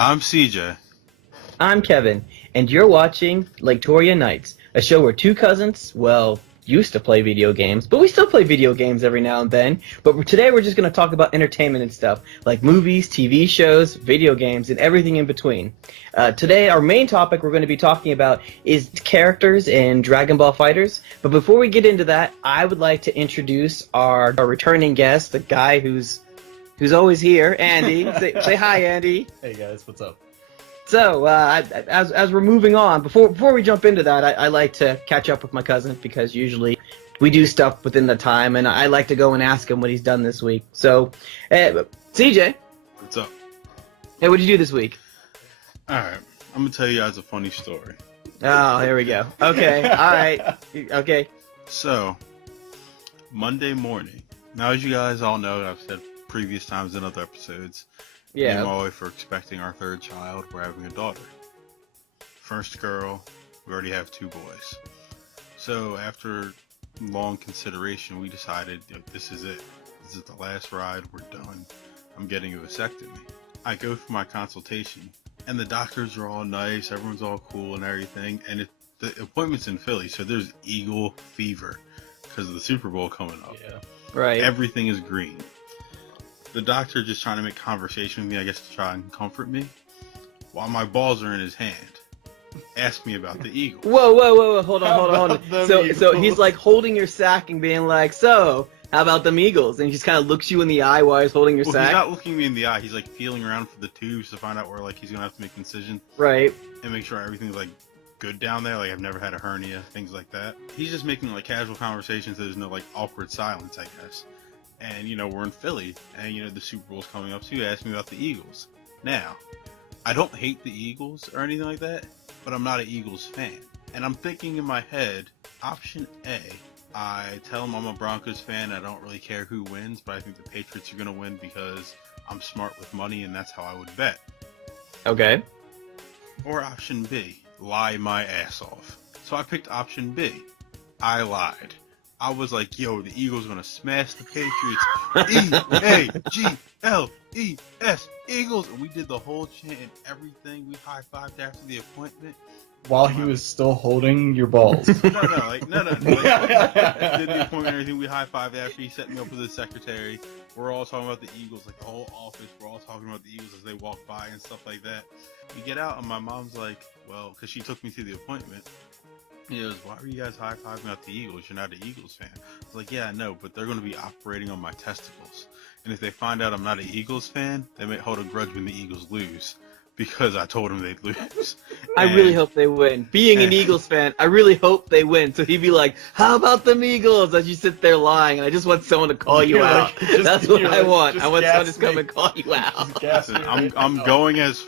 I'm CJ. I'm Kevin, and you're watching Laketoria Nights, a show where two cousins, used to play video games, but we still play video games every now and then. But today we're just going to talk about entertainment and stuff, like movies, TV shows, video games, and everything in between. Today, our main topic we're going to be talking about is characters in Dragonball FighterZ. But before we get into that, I would like to introduce our returning guest, the guy who's always here, Andy. Say hi, Andy. Hey guys, what's up? So, as we're moving on, before we jump into that, I like to catch up with my cousin because usually we do stuff within the time, and I like to go and ask him what he's done this week. So, CJ. What's up? Hey, what'd you do this week? Alright, I'm gonna tell you guys a funny story. Oh, here we go. Okay, alright. Okay. So, Monday morning. Now, as you guys all know, I've said previous times in other episodes, me and Yeah. my wife are expecting our third child. We're having a daughter. First girl, we already have two boys. So after long consideration, we decided this is it. This is the last ride. We're done. I'm getting a vasectomy. I go for my consultation, and the doctors are all nice. Everyone's all cool and everything. And the appointment's in Philly, so there's eagle fever because of the Super Bowl coming up. Yeah. Right. Everything is green. The doctor just trying to make conversation with me, I guess, to try and comfort me, while my balls are in his hand. Ask me about the Eagles. Whoa, hold How on. about them So Eagles? he's like holding your sack and being like, so, how about them Eagles? And he just kind of looks you in the eye while he's holding your Well, sack. he's not looking me in the eye. He's like feeling around for the tubes to find out where like he's gonna have to make incision Right. and make sure everything's like good down there. Like I've never had a hernia, things like that. He's just making like casual conversations. So there's no like awkward silence, I guess. And we're in Philly, and the Super Bowl's coming up. So he asked me about the Eagles. Now, I don't hate the Eagles or anything like that, but I'm not an Eagles fan. And I'm thinking in my head, option A, I tell him I'm a Broncos fan. I don't really care who wins, but I think the Patriots are going to win because I'm smart with money, and that's how I would bet. Okay. Or option B, lie my ass off. So I picked option B. I lied. I was like, yo, the Eagles are going to smash the Patriots. E-A-G-L-E-S, Eagles. And we did the whole chant and everything. We high-fived after the appointment. While he was still holding your balls. No. Did the appointment and everything. We high-fived after. He set me up with his secretary. We're all talking about the Eagles, like the whole office. We're all talking about the Eagles as they walk by and stuff like that. We get out, and my mom's like, well, because she took me to the appointment. He goes, why were you guys high-fiving at the Eagles? You're not an Eagles fan. I was like, yeah, I know, but they're going to be operating on my testicles. And if they find out I'm not an Eagles fan, they may hold a grudge when the Eagles lose. Because I told them they'd lose. I really hope they win. Being an Eagles fan, I really hope they win. So he'd be like, how about them Eagles? As you sit there lying, and I just want someone to call you out. That's what I want. I want someone to come and call you out. Listen, I'm going as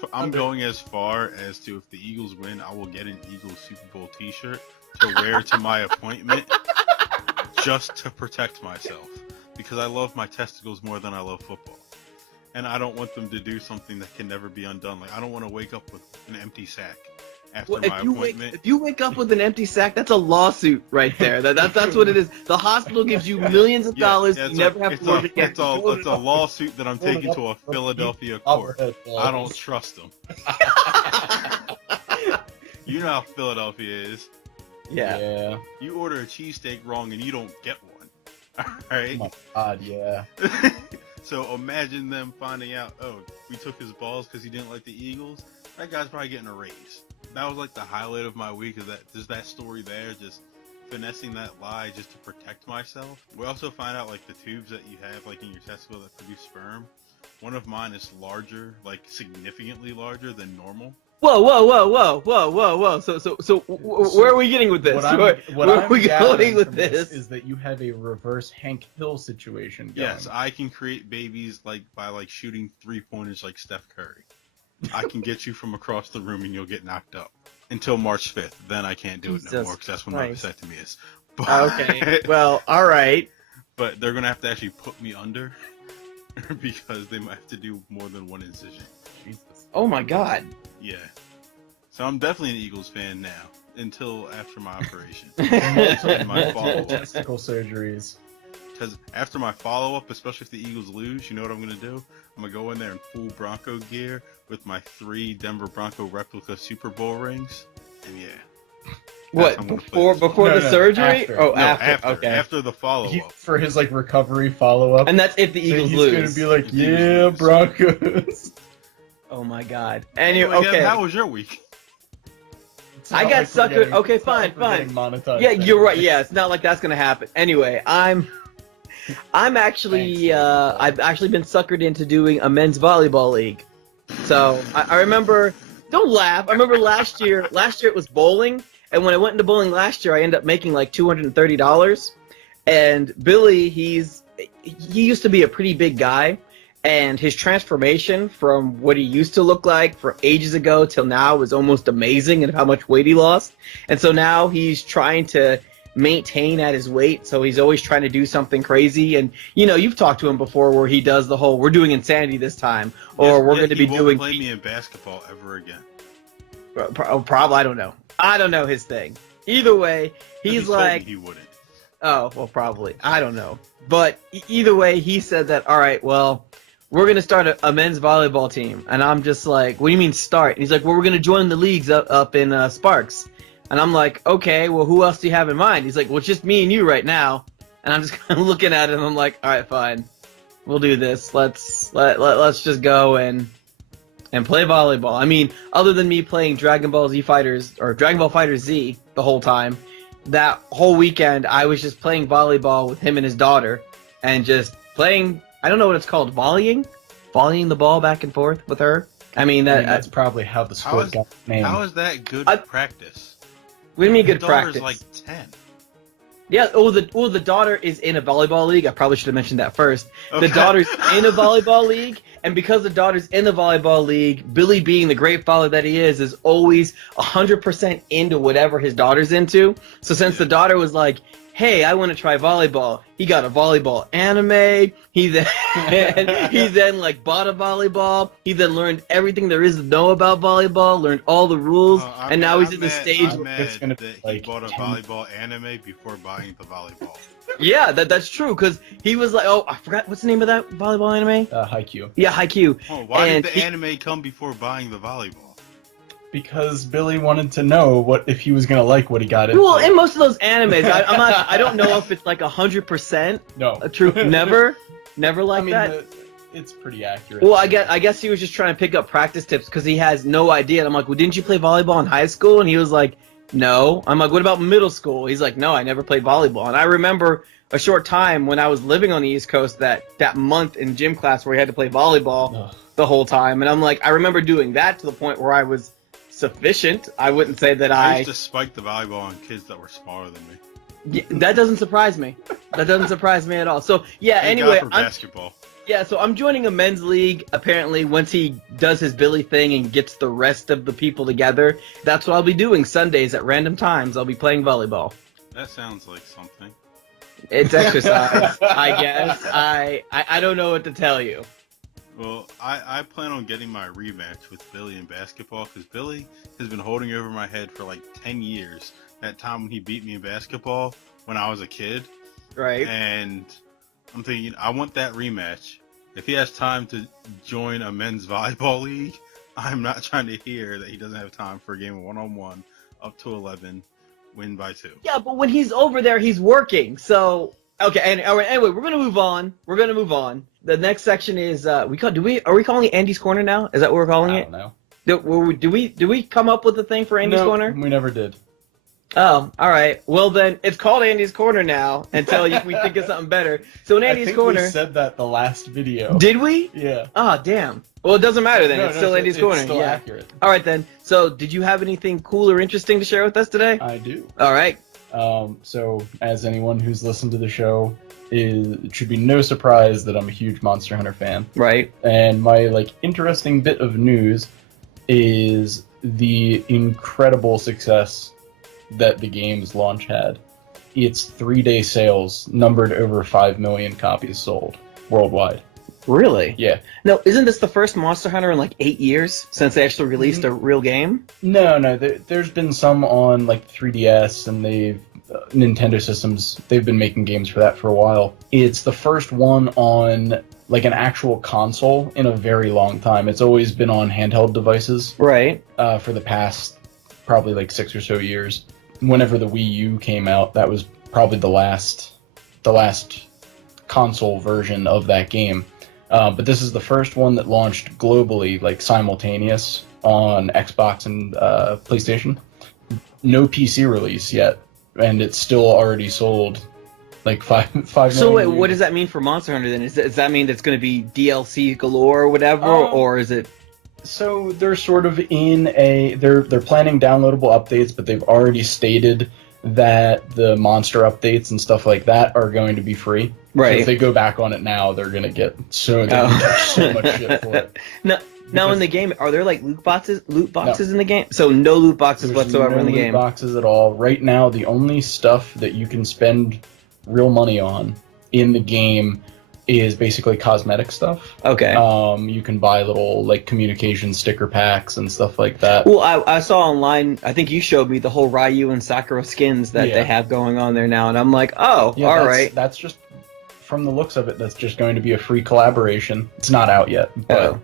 far as to if the Eagles win, I will get an Eagles Super Bowl T-shirt to wear to my appointment just to protect myself because I love my testicles more than I love football, and I don't want them to do something that can never be undone. Like I don't want to wake up with an empty sack after my appointment. If you wake up with an empty sack, that's a lawsuit right there. That's what it is. The hospital gives you millions of dollars. You never have to work again. It's a lawsuit that I'm taking to a Philadelphia court. I don't trust them. You know how Philadelphia is. Yeah. You order a cheesesteak wrong and you don't get one. Alright? Oh my god, yeah. So imagine them finding out, oh, we took his balls because he didn't like the Eagles. That guy's probably getting a raise. That was like the highlight of my week, is that story there, just finessing that lie just to protect myself. We also find out like the tubes that you have like in your testicle that produce sperm. One of mine is larger, like significantly larger than normal. Whoa. So where are we getting with this? What where are we gathering going with from this? is that you have a reverse Hank Hill situation going. Yes, I can create babies like by like shooting 3-pointers like Steph Curry. I can get you from across the room and you'll get knocked up until March 5th. Then I can't do it no more because that's when my vasectomy is. But, Okay. Well, all right. But they're gonna have to actually put me under because they might have to do more than one incision. Jesus. Oh my God. Yeah. So I'm definitely an Eagles fan now until after my operation. Multiple My follow-up. testicle surgeries. Because after my follow-up, especially if the Eagles lose, you know what I'm going to do? I'm going to go in there in full Bronco gear with my 3 Denver Bronco replica Super Bowl rings. And yeah. What, before No, the surgery? after. Oh, No, after. Okay. after the follow-up. For his like recovery follow-up. And that's if the so Eagles he's lose. gonna be like, If the Eagles yeah, lose. Broncos. Oh my god. And Anyway, okay. Evan, how was your week? It's I not got like we're suckered. getting- Okay, it's not fine, like we're getting monetized Yeah, you're right. anyway. Yeah, it's not like that's gonna happen. Anyway, I'm actually Thanks. I've actually been suckered into doing a men's volleyball league. So I remember. Don't laugh. I remember last year. Last year it was bowling, and when I went into bowling last year, I ended up making like $230. And Billy, he used to be a pretty big guy, and his transformation from what he used to look like from ages ago till now was almost amazing, and how much weight he lost. And so now he's trying to maintain at his weight, so he's always trying to do something crazy. And you know, you've talked to him before where he does the whole "we're doing insanity this time," or "we're going to be He doing." won't play me in basketball ever again. Probably, I don't know. I don't know his thing. Either way, He he's told me like, he wouldn't. oh, well, probably. I don't know. But either way, he said that, all right, well, we're going to start a men's volleyball team. And I'm just like, what do you mean start? And he's like, well, we're going to join the leagues up in Sparks. And I'm like, okay, well, who else do you have in mind? He's like, well, it's just me and you right now. And I'm just kind of looking at him. I'm like, all right, fine. We'll do this. Let's just go and play volleyball. I mean, other than me playing Dragon Ball FighterZ the whole time, that whole weekend I was just playing volleyball with him and his daughter, and just playing. I don't know what it's called, volleying the ball back and forth with her. I mean, that's probably how the sport got named. How is that good practice? What do you mean good Your daughter's practice? like 10. Yeah. The daughter is in a volleyball league. I probably should have mentioned that first. Okay. The daughter's in a volleyball league, and because the daughter's in the volleyball league, Billy, being the great father that he is always 100% into whatever his daughter's into. So since the daughter was like, hey, I want to try volleyball, he got a volleyball anime. He then like bought a volleyball. He then learned everything there is to know about volleyball, learned all the rules, and now he's at the stage I'm where it's gonna mad that be he like bought a 10. volleyball anime before buying the volleyball. yeah, that's true, because he was like, oh, I forgot what's the name of that volleyball anime? Haikyuu. Yeah, Haikyuu. Oh, why And did the he- anime come before buying the volleyball? Because Billy wanted to know what if he was gonna like what he got into. Well, in most of those animes, I don't know if it's like 100% no, true. Never like I mean, that. it's pretty accurate. Well, I guess he was just trying to pick up practice tips because he has no idea. And I'm like, well, didn't you play volleyball in high school? And he was like, no. I'm like, what about middle school? He's like, no, I never played volleyball. And I remember a short time when I was living on the East Coast, that month in gym class where we had to play volleyball Ugh. the whole time. And I'm like, I remember doing that to the point where I was sufficient. I wouldn't say that I I used to spike the volleyball on kids that were smaller than me. Yeah, that doesn't surprise me. That doesn't surprise me at all. So yeah, Thank anyway, God for basketball. so I'm joining a men's league. Apparently, once he does his Billy thing and gets the rest of the people together, that's what I'll be doing Sundays at random times. I'll be playing volleyball. That sounds like something. It's exercise, I guess. I don't know what to tell you. Well, I plan on getting my rematch with Billy in basketball because Billy has been holding over my head for like 10 years. That time when he beat me in basketball when I was a kid. Right? And I'm thinking, I want that rematch. If he has time to join a men's volleyball league, I'm not trying to hear that he doesn't have time for a game of one-on-one up to 11, win by 2. Yeah, but when he's over there, he's working. So okay. Anyway, we're gonna move on. The next section is are we calling it Andy's Corner now? Is that what we're calling I it? don't know. Do we come up with a thing for Andy's No, Corner? we never did. Oh, all right. Well, then it's called Andy's Corner now until we think of something better. So in I Andy's think Corner, we said that the last video. did we? Yeah. Oh, damn. Well, it doesn't matter then. No, it's no, still Andy's Corner. It's still Yeah. accurate. All right then. So, did you have anything cool or interesting to share with us today? I do. All right. So, as anyone who's listened to the show, it should be no surprise that I'm a huge Monster Hunter fan. Right. And my interesting bit of news is the incredible success that the game's launch had. Its 3-day sales numbered over 5 million copies sold worldwide. Really? Yeah. No, isn't this the first Monster Hunter in like 8 years since they actually released a real game? No, there's been some on 3DS, and they've Nintendo systems. They've been making games for that for a while. It's the first one on like an actual console in a very long time. It's always been on handheld devices Right. for the past probably like 6 or so years. Whenever the Wii U came out, that was probably the last console version of that game. But this is the first one that launched globally, like simultaneous on Xbox and PlayStation. No PC release yet, and it's still already sold like 5 million. So wait, what does that mean for Monster Hunter then? Does that mean it's going to be DLC galore or whatever, or is it? So they're sort of in a they're planning downloadable updates, but they've already stated that the monster updates and stuff like that are going to be free. Right. So if they go back on it now, they're gonna get so much shit for it. Now in the game, are there like loot boxes in the game? So no loot boxes There's whatsoever no in the loot game. boxes at all. Right now, the only stuff that you can spend real money on in the game is basically cosmetic stuff. Okay. You can buy little like communication sticker packs and stuff like that. Well, I saw online, I think you showed me the whole Ryu and Sakura skins that Yeah. they have going on there now, and I'm like, oh, Yeah, all right. That's just, from the looks of it, that's just going to be a free collaboration. It's not out yet, but Oh.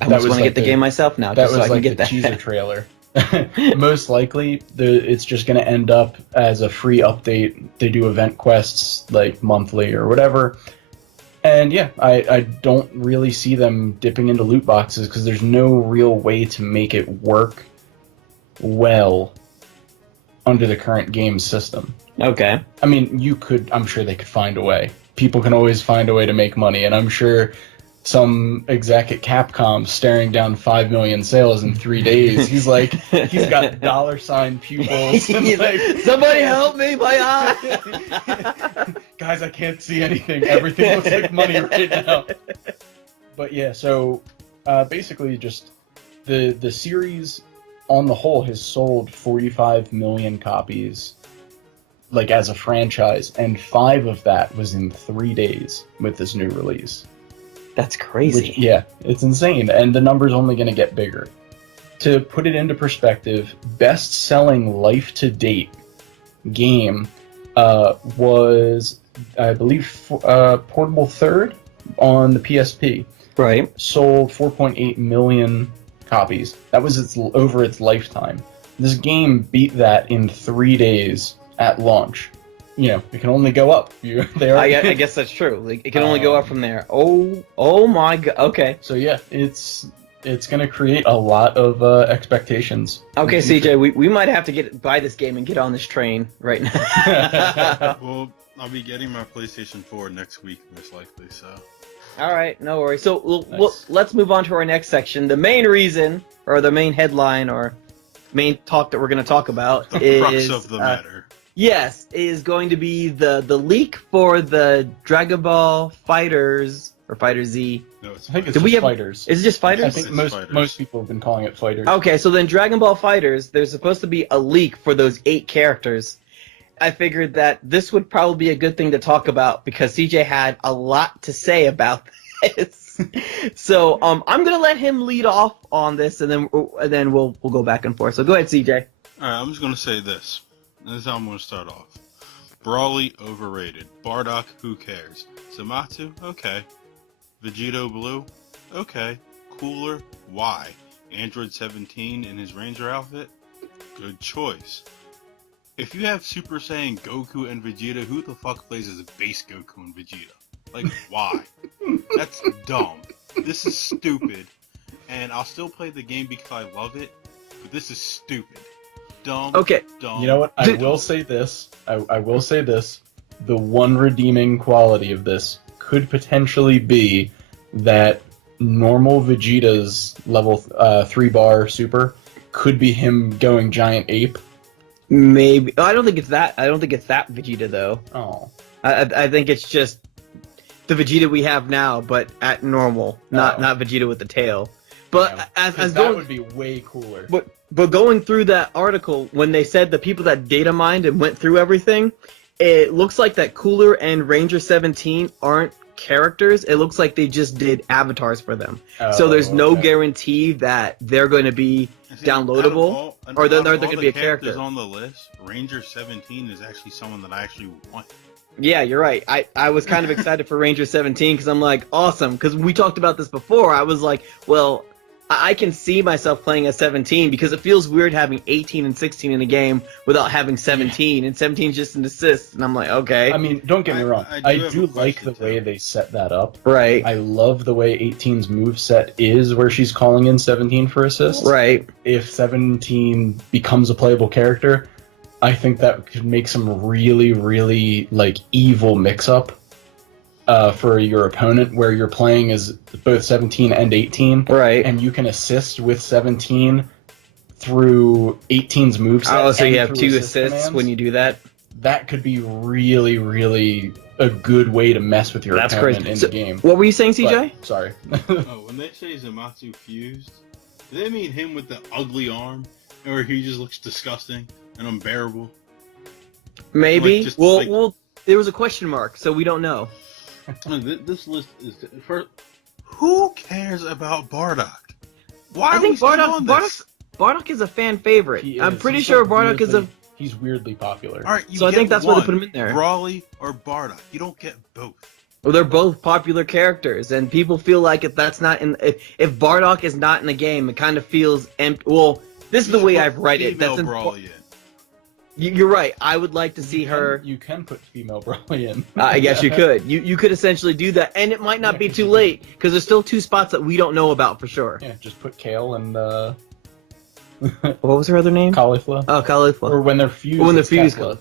I almost want to get the game myself now, that just so was I can like get the that. teaser trailer. Most likely, it's just going to end up as a free update. They do event quests like monthly or whatever. And yeah, I don't really see them dipping into loot boxes because there's no real way to make it work well under the current game system. Okay. I mean, I'm sure they could find a way. People can always find a way to make money, and I'm sure some exec at Capcom staring down 5 million sales in 3 days. He's like, he's got $ pupils. And He's like, somebody help me, my eye! Guys, I can't see anything. Everything looks like money right now. But yeah, so basically just the series on the whole has sold 45 million copies like as a franchise, and 5 of that was in 3 days with this new release. That's crazy. Yeah, it's insane, and the number's only going to get bigger. To put it into perspective, best-selling life-to-date game was, I believe, Portable Third on the PSP. Right. Sold 4.8 million copies. That was over its lifetime. This game beat that in 3 days at launch. You know, it can only go up. I guess that's true. Like, it can only go up from there. Oh my god. Okay. So yeah, it's going to create a lot of expectations. Okay, CJ, we might have to buy this game and get on this train right now. Well, I'll be getting my PlayStation 4 next week, most likely. So. All right, no worries. So Nice. let's move on to our next section. The main reason, or the main headline, or main talk that we're going to talk about The is crux of the matter. Yes, is going to be the leak for the Dragonball FighterZ or FighterZ. No, it's I think it's Did we just have- fighters. Is it just I Fighters? think It's most Fighters. people have been calling it fighters. Okay, so then Dragonball FighterZ, there's supposed to be a leak for those 8 characters. I figured that this would probably be a good thing to talk about because CJ had a lot to say about this. So I'm gonna let him lead off on this, and then we'll go back and forth. So go ahead, CJ. Alright, I'm just gonna say this. This is how I'm gonna start off. Brawly, overrated. Bardock, who cares? Zamatsu, okay. Vegito Blue, okay. Cooler, why? Android 17 in his Ranger outfit, good choice. If you have Super Saiyan Goku and Vegeta, who the fuck plays as a base Goku and Vegeta? Like, why? That's dumb. This is stupid. And I'll still play the game because I love it, but this is stupid. Dumb. Okay. Dumb. You know what? I will say this. I will say this. The one redeeming quality of this could potentially be that normal Vegeta's level 3 bar super could be him going giant ape. Maybe. I don't think it's that. I don't think it's that Vegeta though. Oh. I think it's just the Vegeta we have now, but at normal, not Vegeta with the tail. But Yeah, as 'cause that would be way cooler. But going through that article, when they said the people that data mined and went through everything, it looks like that Cooler and Ranger 17 aren't characters. It looks like they just did avatars for them. So there's no okay. guarantee that they're going to be See, out of downloadable, all- or out of they're all going to the be a characters character? on the list, Ranger 17 is actually someone that I actually want. Yeah, you're right. I was kind of excited for Ranger 17 because I'm like, awesome. Because we talked about this before. I was like, well, I can see myself playing a 17 because it feels weird having 18 and 16 in a game without having 17, and 17 is just an assist. And I'm like, okay. I mean, don't get me wrong. I I do have do a like the question, way too. they set that up. Right. I love the way 18's moveset is, where she's calling in 17 for assists. Right. If 17 becomes a playable character, I think that could make some really, really like evil mix-up for your opponent, where you're playing as both 17 and 18, Right. and you can assist with 17 through 18's moveset. Oh, so and you have through 2 assist assists commands. when you do that? That could be really, really a good way to mess with your That's opponent crazy. in So, the game. what were you saying, CJ? But, sorry. Oh, when they say Zamatsu fused, do they mean him with the ugly arm? Or he just looks disgusting and unbearable? Maybe. Like, just, well, like- well, there was a question mark, so we don't know. This list is... Who cares about Bardock? Why I are think we still on this? Bardock is a fan favorite. He I'm is. pretty He's sure so Bardock is a. weirdly- He's weirdly popular. Alright, you So I get think that's why they one, put him in there. Brawly or Bardock. You don't get both. Well, they're both popular characters, and people feel like if that's not in, if Bardock is not in the game, it kind of feels empty. Well, this is the way I've read it. Female That's Brawly in. You're right. I would like to see her. You can put female Brawly in. I guess you could. You could essentially do that, and it might not be too late because there's still 2 spots that we don't know about for sure. Yeah, just put Kale and What was her other name? Caulifla. Oh, Caulifla. Or when they're fused. When they're it's fused. Kefla.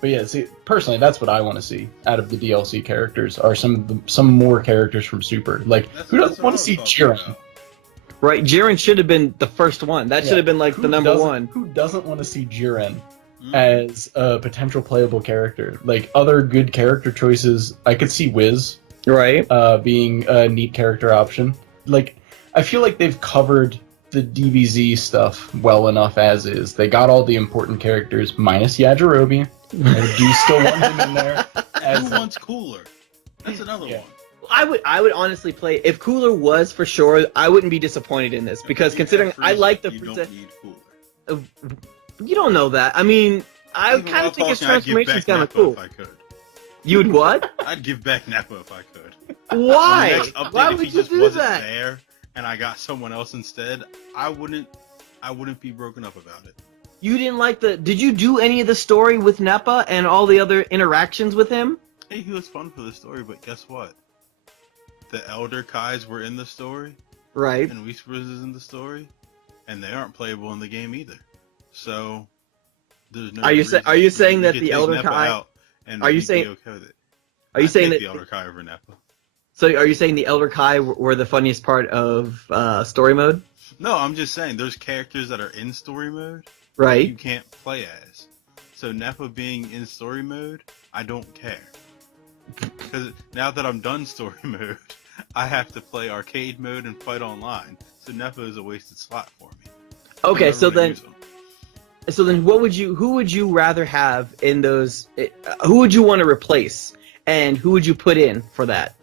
But yeah, see, personally, that's what I want to see out of the DLC characters. Are some more characters from Super? Like, That's- who that's doesn't what want I to see was talking Jiren? about. Right, Jiren should have been the first one. That should have been like Who the number doesn't- 1. Who doesn't want to see Jiren Mm. as a potential playable character? Like, other good character choices, I could see Wiz Right. being a neat character option. Like, I feel like they've covered the DBZ stuff well enough as is. They got all the important characters, minus Yajirobe. I do still want him in there. As Who wants Cooler? That's another Yeah. one. I would honestly play if Cooler was for sure. I wouldn't be disappointed in this because You considering have I like the Frieza, you Frieza, don't need Cooler. you don't know that. I mean, I Even kind of while think his talking, I'd give transformation's back kind of Nappa cool. If I could. You'd what? I'd give back Nappa if I could. Why? The next update, Why if would he you just do wasn't that? there and I got someone else instead, I wouldn't be broken up about it. You didn't like the? Did you do any of the story with Nappa and all the other interactions with him? Hey, he was fun for the story, but guess what? The Elder Kais were in the story, Right. and Whispers is in the story, and they aren't playable in the game either. So there's no. Are you reason are you we saying that could the take Elder Nappa Kai? out and Are you we'd be saying- okay with it? Are you I'd saying take that? the Elder Kai over Nappa? So are you saying the Elder Kai were the funniest part of story mode? No, I'm just saying there's characters that are in story mode you Right. can't play as. So Nappa being in story mode, I don't care. Because now that I'm done story mode, I have to play arcade mode and fight online. So Nappa is a wasted slot for me. Okay. I'm So never gonna then. use him. So then, who would you rather have in those? Who would you want to replace, and who would you put in for that?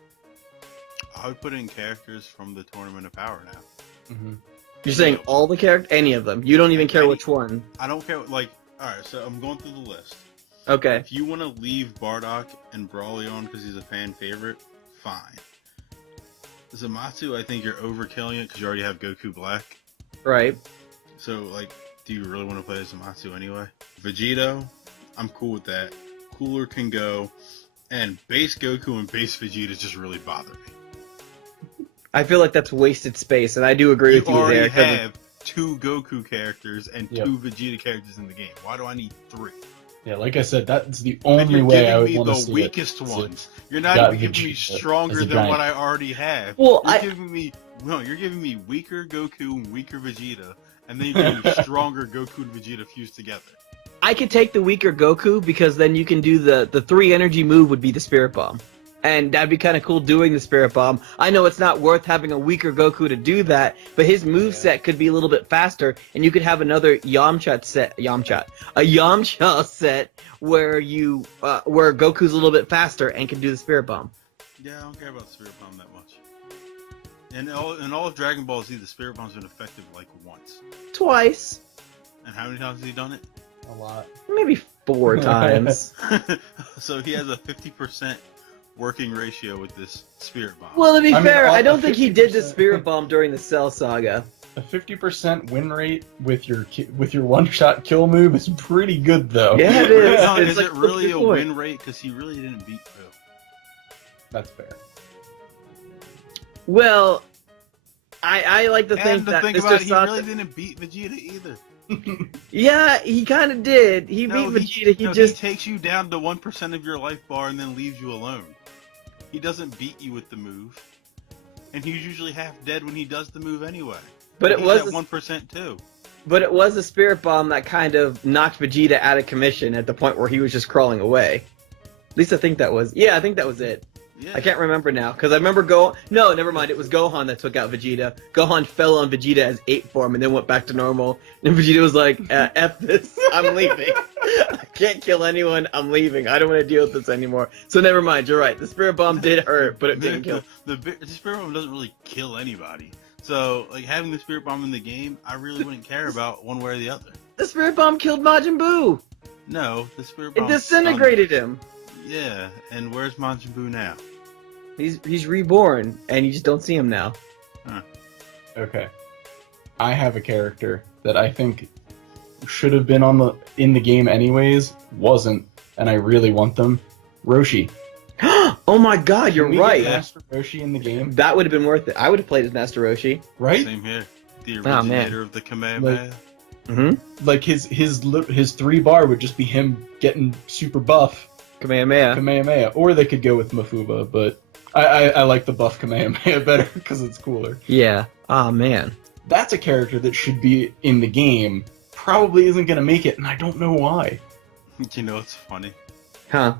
I would put in characters from the Tournament of Power now. Mm-hmm. You're saying all the characters, any of them. You don't even care which one. I don't care. Like, alright, so I'm going through the list. Okay. If you want to leave Bardock and Brawly on because he's a fan favorite, fine. Zamatsu, I think you're overkilling it because you already have Goku Black. Right. So, like, do you really want to play as Zamatsu anyway? Vegito, I'm cool with that. Cooler can go. And base Goku and base Vegeta just really bother me. I feel like that's wasted space, and I do agree You with you already there. 'cause have 2 Goku characters and Yep. 2 Vegeta characters in the game. Why do I need 3? Yeah, like I said, that's the And only you're way I giving would me want to the see weakest it. ones. You're not got even giving me Vegeta stronger as a than what giant. I already have. Well, you're I- giving me you're giving me weaker Goku and weaker Vegeta, and then you're giving me stronger Goku and Vegeta fused together. I could take the weaker Goku because then you can do the 3 energy move would be the Spirit Bomb. And that'd be kind of cool doing the Spirit Bomb. I know it's not worth having a weaker Goku to do that, but his moveset could be a little bit faster, and you could have another Yamcha set where you where Goku's a little bit faster and can do the Spirit Bomb. Yeah, I don't care about Spirit Bomb that much. In all of Dragon Ball Z, the Spirit Bomb's been effective like once. Twice. And how many times has he done it? A lot. Maybe 4 times. So he has a 50% working ratio with this Spirit Bomb. Well, to be I mean, fair, I a don't think he did the 50%. Spirit Bomb during the Cell Saga. A 50% win rate with your one-shot kill move is pretty good, though. Yeah, it is. No, It's is like it really a 50 point. win rate? Because he really didn't beat Phil. That's fair. Well, I like to think And the that thing Mr. about it, he Sata... really didn't beat Vegeta either. Yeah, he kind of did. He beat Vegeta. He takes you down to 1% of your life bar and then leaves you alone. He doesn't beat you with the move. And he's usually half dead when he does the move anyway. But it he's was at a- 1% too. But it was a Spirit Bomb that kind of knocked Vegeta out of commission at the point where he was just crawling away. At least I think that was... Yeah, I think that was it. Yeah. I can't remember now, because I remember No, never mind, it was Gohan that took out Vegeta. Gohan fell on Vegeta as ape form and then went back to normal. And Vegeta was like, F this, I'm leaving. I can't kill anyone, I'm leaving. I don't want to deal with this anymore. So never mind, you're right. The Spirit Bomb did hurt, but it didn't kill. The Spirit Bomb doesn't really kill anybody. So, like, having the Spirit Bomb in the game, I really wouldn't care about one way or the other. The Spirit Bomb killed Majin Buu! No, the Spirit It Bomb disintegrated him. Yeah, and where's Majin Buu now? He's reborn, and you just don't see him now. Okay. I have a character that I think should have been in the game anyways, wasn't, and I really want them. Roshi. Oh my god, you're Can we get right. Master Roshi in the game, That would have been worth it. I would have played as Master Roshi. right? Same here. The Oh, man. originator of the Kamehameha. Mm-hmm. Like his 3-bar would just be him getting super buff Kamehameha. Kamehameha, or they could go with Mafuba, but I like the buff Kamehameha better because it's cooler. Yeah. Oh man. That's a character that should be in the game. Probably isn't gonna make it, and I don't know why. You know what's funny? Huh.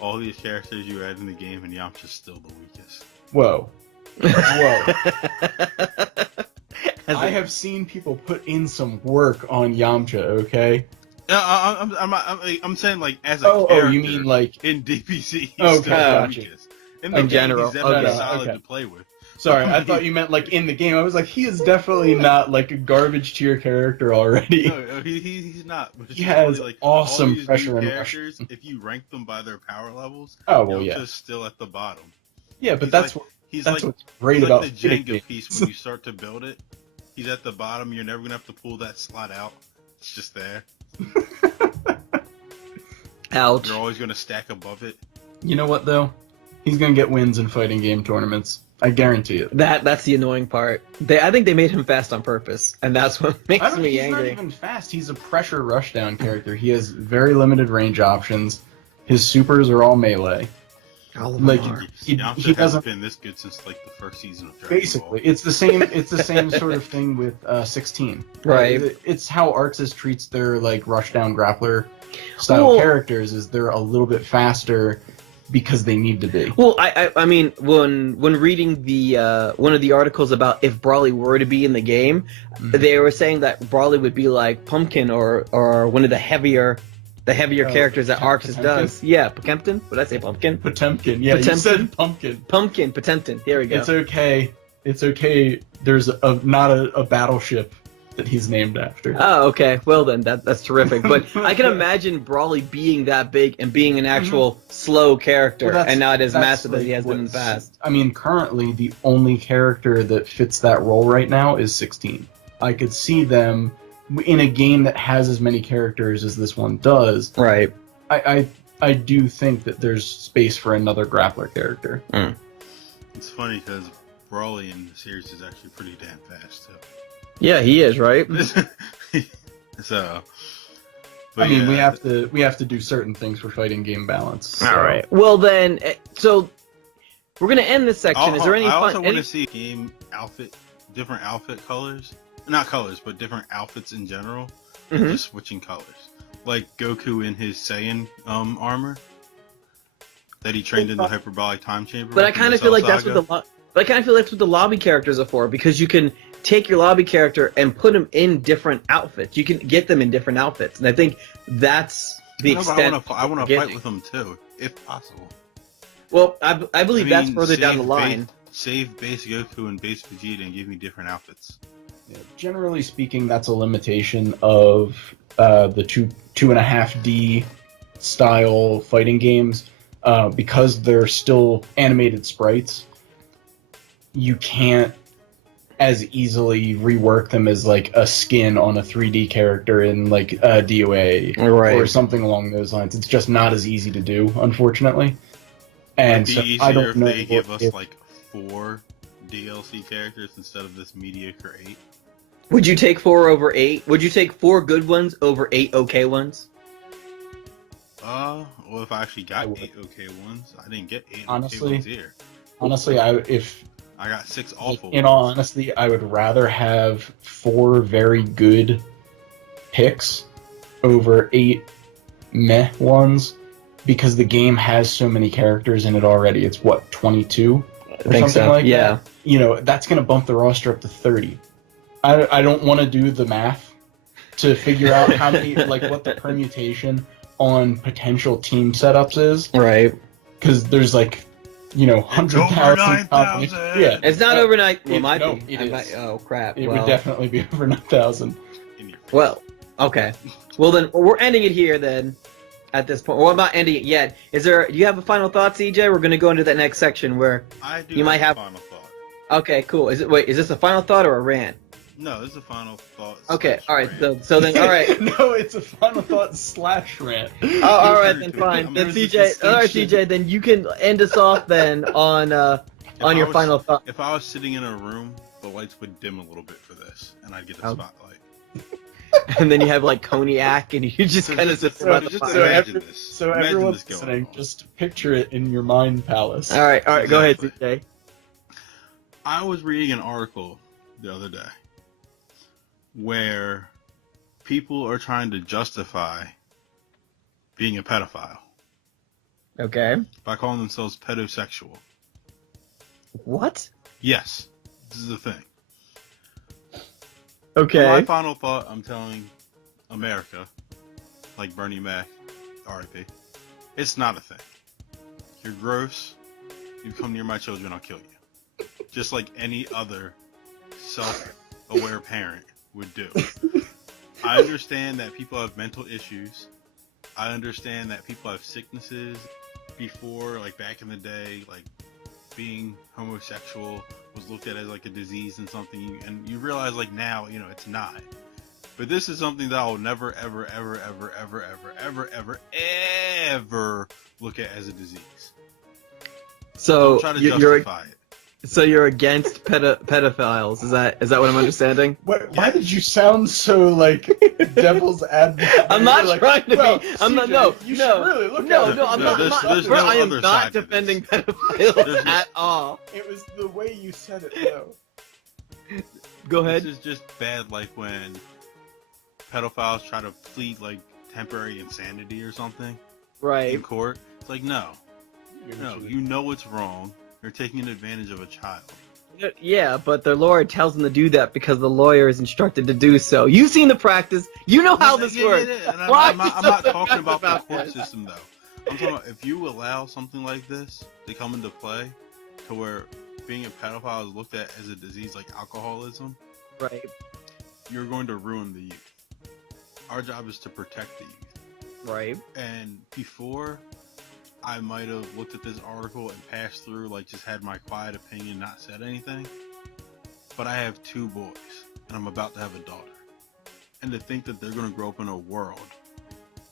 All these characters you add in the game, and Yamcha's still the weakest. Whoa. Whoa. Has I it- have seen people put in some work on Yamcha, okay? I'm saying, like, as a Oh, character you mean like... in DPC, he's Okay, still the gotcha. weakest. In the game, general, he's definitely okay. solid Okay. to play with. Sorry, I thought you meant like in the game. I was like, he is definitely not like a garbage tier character already. No, he's not. But it's He just has funny, like, awesome all these pressure new and characters. If you rank them by their power levels, Oh, well, Yamcha's yeah. still at the bottom. Yeah, but He's that's like- what He's that's like what's great he's about like the fighting Jenga games. piece when you start to build it. He's at the bottom. You're never gonna have to pull that slot out. It's just there. Ouch. You're always gonna stack above it. You know what though? He's gonna get wins in fighting game tournaments. I guarantee it. That's the annoying part. I think they made him fast on purpose, and that's what makes me He's angry. not even fast. He's a pressure rushdown character. He has very limited range options. His supers are all melee. All of them Like, are. He Yamcha doesn't- hasn't been this good since like the first season of Dragon Basically, Ball. it's the same. It's the same sort of thing with 16. Right. It's how Arxis treats their like rushdown grappler style Well- characters. Is they're a little bit faster because they need to be. Well, I mean, when reading the one of the articles about if Brawly were to be in the game, Mhm. they were saying that Brawly would be like Pumpkin or one of the heavier characters that Arxis Potemkin? does. Yeah, Potemkin? What did I say? Pumpkin? Potemkin. Yeah, you Potemkin? said pumpkin. Pumpkin, Potemkin. There we go. It's okay. It's okay. There's not a battleship that he's named after. Oh, okay. Well then, that's terrific. But I can imagine Brawly being that big and being an actual slow character Well, and not as that's massive as he has been in the what's- past. I mean, currently the only character that fits that role right now is 16. I could see them in a game that has as many characters as this one does. Right. I do think that there's space for another grappler character. It's funny because Brawly in the series is actually pretty damn fast too. Yeah, he is, right? So, I mean, yeah, we have to do certain things for fighting game balance. So. All right. Well then, so we're gonna end this section. Is there any I fun? also want any- to see game outfit, different outfit colors, not colors, but different outfits in general, and Mhm. just switching colors. Like Goku in his Saiyan armor that he trained in the hyperbolic time chamber. But I in kind the of feel Cell like that's what Saga. but I kind of feel that's what the lobby characters are for, because you can take your lobby character and put them in different outfits. You can get them in different outfits, and I think that's the No, but extent. I want to getting. fight with them too, if possible. Well, I believe that's mean, further down the save line. save base Goku and base Vegeta and give me different outfits. Yeah, generally speaking, that's a limitation of the 2.5D style fighting games. Because they're still animated sprites, you can't as easily rework them as like a skin on a 3D character in like DOA or something along those lines. It's just not as easy to do, unfortunately. And It'd so be easier I don't if know they give us if- like 4 DLC characters instead of this mediocre 8. Would you take 4 over 8? Would you take 4 good ones over 8 okay ones? Well, if I actually got I would. 8 okay ones, I didn't get 8 Honestly, okay ones here. Honestly, I got 6 awful in ones. all honesty, I would rather have 4 very good picks over 8 meh ones, because the game has so many characters in it already. It's what, 22 or something like Yeah. that. You know, that's gonna bump the roster up to 30. I don't want to do the math to figure out how many, like, what the permutation on potential team setups is, Right. because there's like, you know, 100,000 9,000. Yeah, It's not overnight. Well, it- it might no, be. it I is. might- oh crap. it well, would definitely be over 9,000. In your face. well, okay. Well then, we're ending it here then. At this point, well, I'm not ending it yet. Do you have a final thought, CJ? We're gonna go into that next section where. I do you might have- a final thought. Okay, cool. Is this a final thought or a rant? No, this is a final thought. Okay, slash all right. rant. So then, all right. No, it's a final thought / rant. Oh, all right then, I'm fine. gonna Then do CJ, all right, distinction. CJ. Then you can end us off then on I your was- final thought. If I was sitting in a room, the lights would dim a little bit for this, and I'd get a Oh. spotlight. And then you have like cognac, and you just kind of sit so by the just fire. so imagine every- this. So Imagine everyone this going listening, on. just picture it in your mind palace. All right, go ahead, Exactly. CJ. I was reading an article the other day where people are trying to justify being a pedophile Okay. by calling themselves pedosexual. What? Yes, this is the thing. Okay. My final thought, I'm telling America, like Bernie Mac, RIP, it's not a thing. You're gross. You come near my children, I'll kill you. Just like any other self-aware parent would do. I understand that people have mental issues. I understand that people have sicknesses. Before, like back in the day, like being homosexual was looked at as like a disease and something, and you realize like now, you know, it's not. But this is something that I'll never, ever, ever, ever, ever, ever, ever, ever, ever look at as a disease. So Don't try to you're justify it. so you're against pedophiles? Is that what I'm understanding? Why did you sound so like devil's advocate? I'm not You're like, trying to well, be. I'm not. CJ, No. you No. should really look No. at it. No. I'm No, not. there's- I'm not. there's bro, no I am other not side to this. defending pedophiles There's no- at all. It was the way you said it, though. Go This ahead. is just bad, like when pedophiles try to plead like temporary insanity or something Right. in court. It's like, no, you know it's wrong. You're taking advantage of a child. Yeah, but the lawyer tells them to do that because the lawyer is instructed to do so. You've seen the practice. You know how this works. And Why I'm not are you so talking about the about court this? system though. I'm talking about if you allow something like this to come into play, to where being a pedophile is looked at as a disease like alcoholism, Right. you're going to ruin the youth. Our job is to protect the youth. Right. And before, I might have looked at this article and passed through, like just had my quiet opinion, not said anything. But I have 2 boys, and I'm about to have a daughter. And to think that they're going to grow up in a world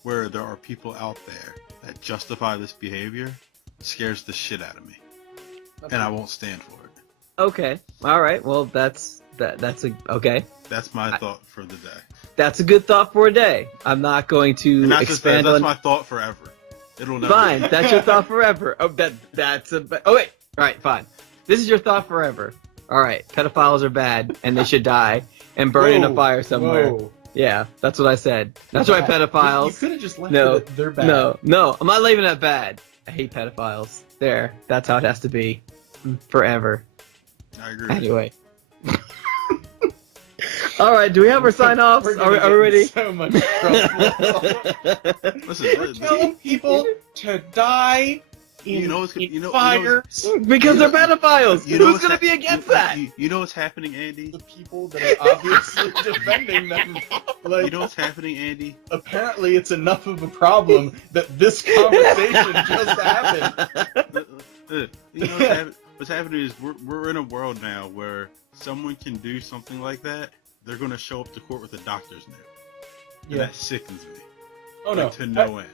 where there are people out there that justify this behavior scares the shit out of me. And I won't stand for it. Okay. All right. Well, that's okay. That's my thought for the day. That's a good thought for a day. I'm not going to And that's expand that's on. my thought forever. It'll never Fine. That's your thought forever. Oh, that's a. Oh wait. All right. Fine. This is your thought forever. All right. Pedophiles are bad and they should die and burn in a fire somewhere. Whoa. Yeah, that's what I said. That's right, You pedophiles. could have just left No, it at they're bad. No, I'm not leaving that bad. I hate pedophiles. There, that's how it has to be, forever. I agree. Anyway. All right, do we have our sign-offs? We're Are we gonna ready? get in so much trouble. Listen, We're telling people to die in, You know what's- in you know- fires. Because they're pedophiles. You know Who's what's gonna hap- be against you- that? You know what's happening, Andy? The people that are obviously defending them. Like, You know what's happening, Andy? apparently it's enough of a problem that this conversation just happened. You know what's happening is we're in a world now where someone can do something like that. They're gonna show up to court with a doctor's note. And Yeah. that sickens me. Oh no. To no end.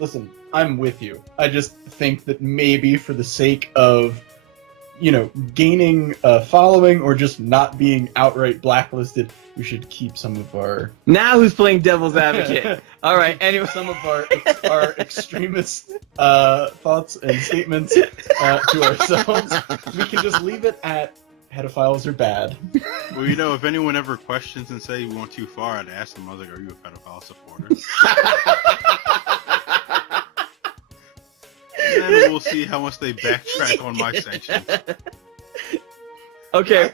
Listen, I'm with you. I just think that maybe for the sake of, gaining a following or just not being outright blacklisted, we should keep some of our Now who's playing devil's advocate? All right. Anyway, some of our extremist thoughts and statements to ourselves. We can just leave it at pedophiles are bad. Well, if anyone ever questions and say we went too far, I'd ask them. I was like, "Are you a pedophile supporter?" And then we'll see how much they backtrack on my sanctions. okay.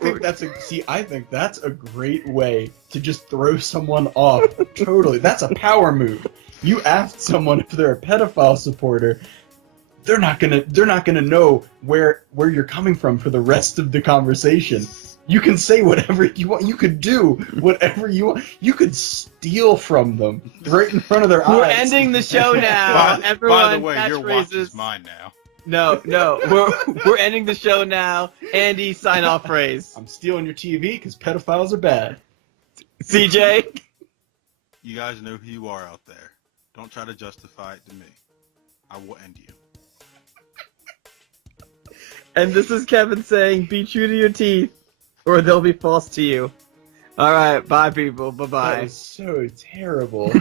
I think that's a great way to just throw someone off. Totally. That's a power move. You asked someone if they're a pedophile supporter, they're not gonna know where you're coming from for the rest of the conversation. You can say whatever you want. You could do whatever you want. You could steal from them right in front of their eyes. We're ending the show now. Everyone, by the way, your watch is catchphrases. mine now. No. We're ending the show now. Andy, sign off phrase. I'm stealing your TV because pedophiles are bad. CJ. You guys know who you are out there. Don't try to justify it to me. I will end you. And this is Kevin saying, be true to your teeth, or they'll be false to you. All right, bye, people. Bye-bye. That was so terrible.